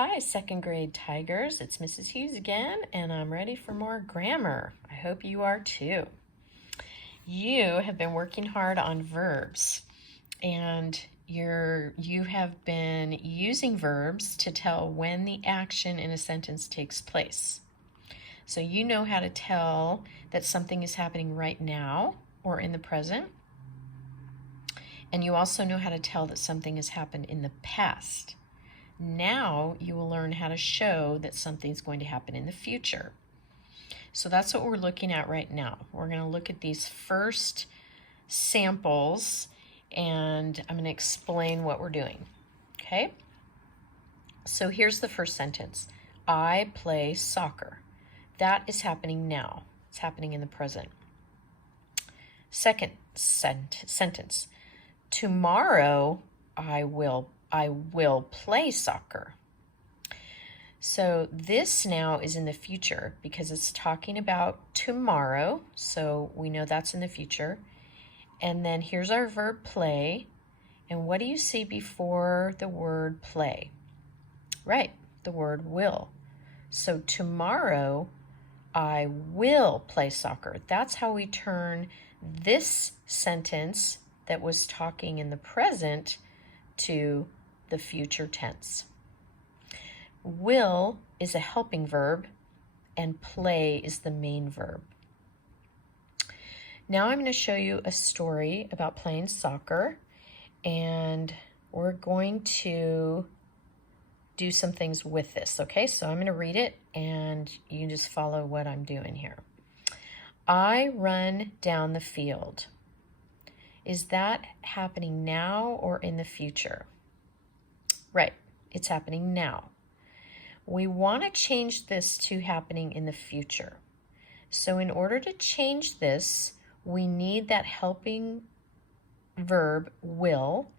Hi, second grade Tigers. It's Mrs. Hughes again, and I'm ready for more grammar. I hope you are too. You have been working hard on verbs, and you have been using verbs to tell when the action in a sentence takes place. So you know how to tell that something is happening right now or in the present, and you also know how to tell that something has happened in the past. Now you will learn how to show that something's going to happen in the future. So that's what we're looking at right now. We're going to look at these first samples and I'm going to explain what we're doing. Okay? So here's the first sentence. I play soccer. That is happening now. It's happening in the present. Second sentence. Tomorrow I will play soccer. So this now is in the future because it's talking about tomorrow. So we know that's in the future. And then here's our verb play. And what do you see before the word play? Right, the word will. So tomorrow I will play soccer. That's how we turn this sentence that was talking in the present to the future tense. Will is a helping verb and play is the main verb. Now I'm going to show you a story about playing soccer, and we're going to do some things with this, okay? So I'm going to read it and you can just follow what I'm doing here. I run down the field. Is that happening now or in the future? Right, it's happening now. We want to change this to happening in the future. So in order to change this, we need that helping verb will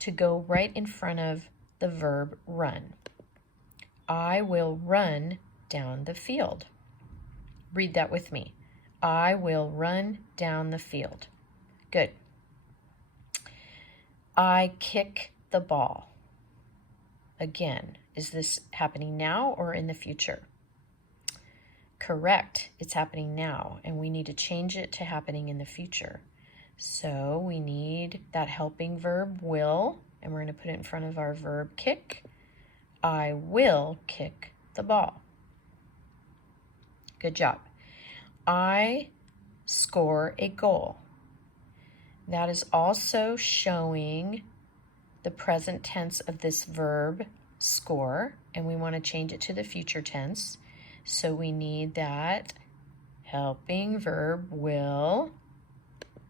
to go right in front of the verb run. I will run down the field. Read that with me. I will run down the field. Good. I kick the ball. Again, is this happening now or in the future? Correct, it's happening now, and we need to change it to happening in the future. So we need that helping verb will, and we're going to put it in front of our verb kick. I will kick the ball. Good job. I score a goal. That is also showing the present tense of this verb score, and we want to change it to the future tense. So we need that helping verb will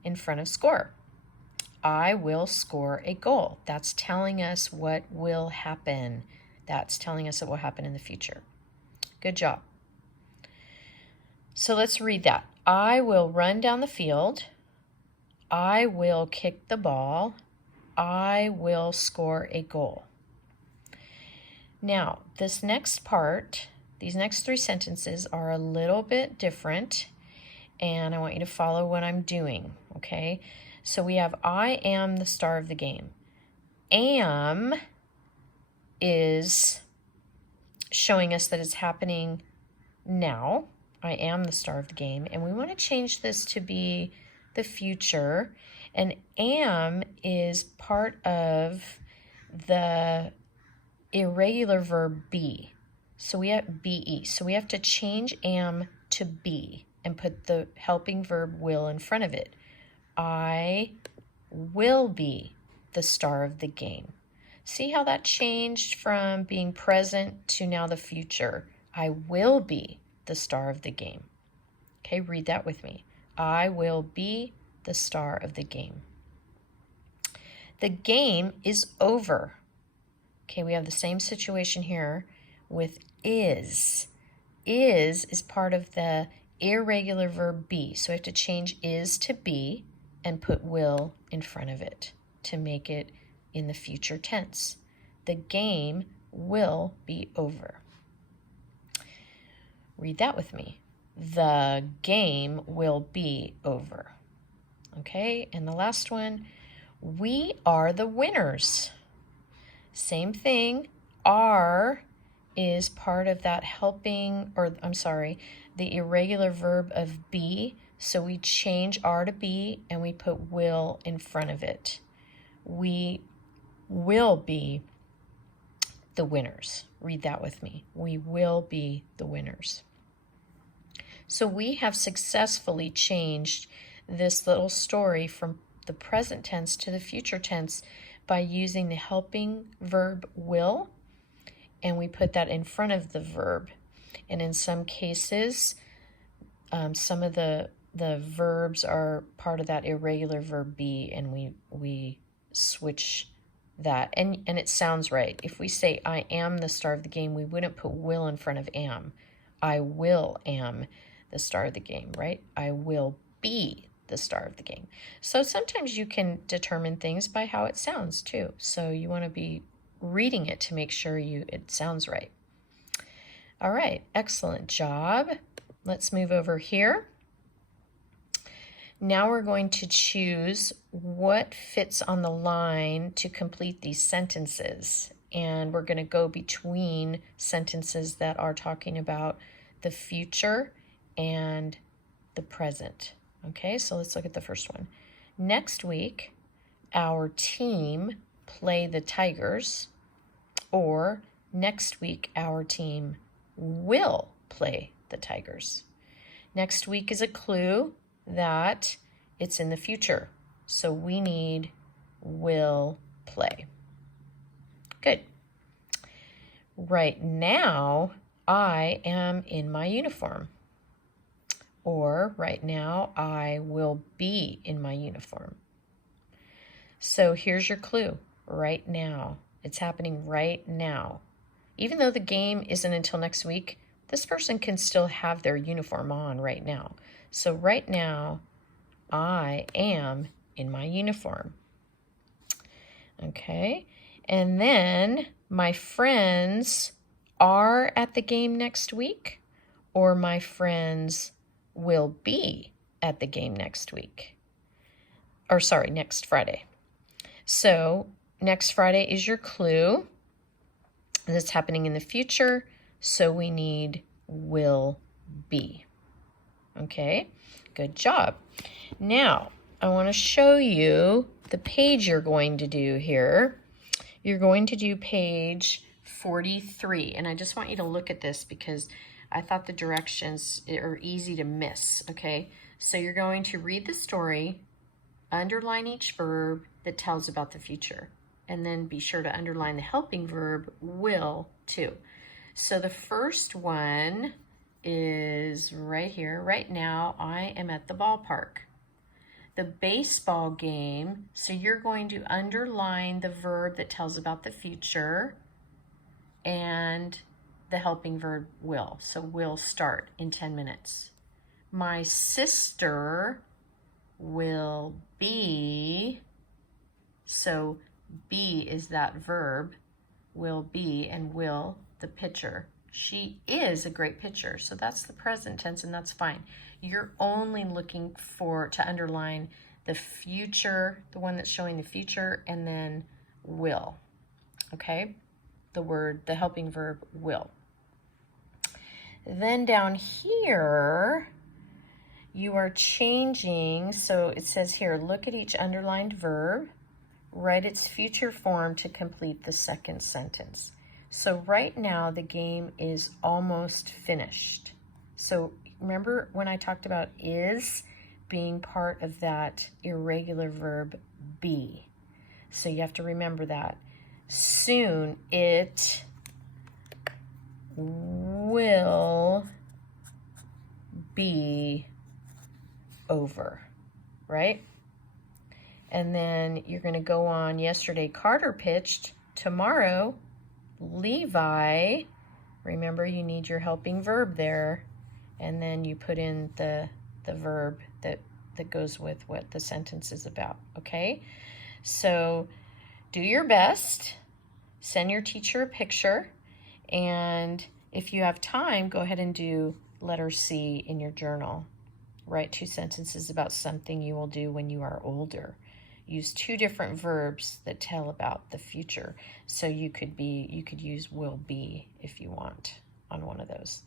in front of score. I will score a goal. That's telling us what will happen. That's telling us it will happen in the future. Good job. So let's read that. I will run down the field. I will kick the ball. I will score a goal. Now, this next part, these next three sentences are a little bit different, and I want you to follow what I'm doing, okay? So we have I am the star of the game. Am is showing us that it's happening now. I am the star of the game, and we want to change this to be the future. And am is part of the irregular verb be. So we have be. So we have to change am to be and put the helping verb will in front of it. I will be the star of the game. See how that changed from being present to now the future. I will be the star of the game. Okay, read that with me. I will be the star of the game. The game is over. Okay, we have the same situation here with is. Is part of the irregular verb be. So we have to change is to be and put will in front of it to make it in the future tense. The game will be over. Read that with me. The game will be over. Okay, and the last one, we are the winners. Same thing, are is part of that helping, or I'm sorry, the irregular verb of be. So we change are to be and we put will in front of it. We will be the winners. Read that with me. We will be the winners. So we have successfully changed this little story from the present tense to the future tense by using the helping verb will, and we put that in front of the verb. And in some cases, some of the verbs are part of that irregular verb be, and we switch that. And it sounds right. If we say I am the star of the game, we wouldn't put will in front of am. I will am the star of the game, right? I will be the star of the game. So sometimes you can determine things by how it sounds too. So you want to be reading it to make sure it sounds right. All right, excellent job. Let's move over here. Now we're going to choose what fits on the line to complete these sentences. And we're going to go between sentences that are talking about the future and the present. Okay, so let's look at the first one. Next week, our team play the Tigers, or next week, our team will play the Tigers. Next week is a clue that it's in the future. So we need will play. Good. Right now, I am in my uniform. Or right now, I will be in my uniform. So here's your clue. Right now. It's happening right now. Even though the game isn't until next week, this person can still have their uniform on right now. So right now, I am in my uniform. Okay, and then my friends are at the game next week, or my friends will be at the game next week. Or sorry, next Friday. So next Friday is your clue. This is happening in the future, so we need will be. Okay, good job. Now, I want to show you the page you're going to do here. You're going to do page 43, and I just want you to look at this because I thought the directions are easy to miss, okay? So you're going to read the story, underline each verb that tells about the future, and then be sure to underline the helping verb will too. So the first one is right here. Right now, I am at the ballpark. The baseball game, so you're going to underline the verb that tells about the future and the helping verb will. So will start in 10 minutes. My sister will be, so be is that verb, will be, and will, the pitcher. She is a great pitcher, so that's the present tense, and that's fine. You're only looking to underline the future, the one that's showing the future, and then will, okay? The helping verb will. Then down here, you are changing, so it says here, look at each underlined verb, write its future form to complete the second sentence. So right now, the game is almost finished. So remember when I talked about is being part of that irregular verb be. So you have to remember that. Soon it will be over, right? And then you're going to go on, yesterday Carter pitched, tomorrow Levi, remember you need your helping verb there, and then you put in the verb that goes with what the sentence is about, okay? So do your best, send your teacher a picture, and if you have time, go ahead and do letter C in your journal. Write 2 sentences about something you will do when you are older. use two different verbs that tell about the future. So you could use will be if you want on one of those.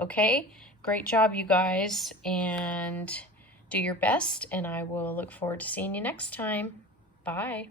Okay, great job, you guys, and do your best, and I will look forward to seeing you next time. Bye.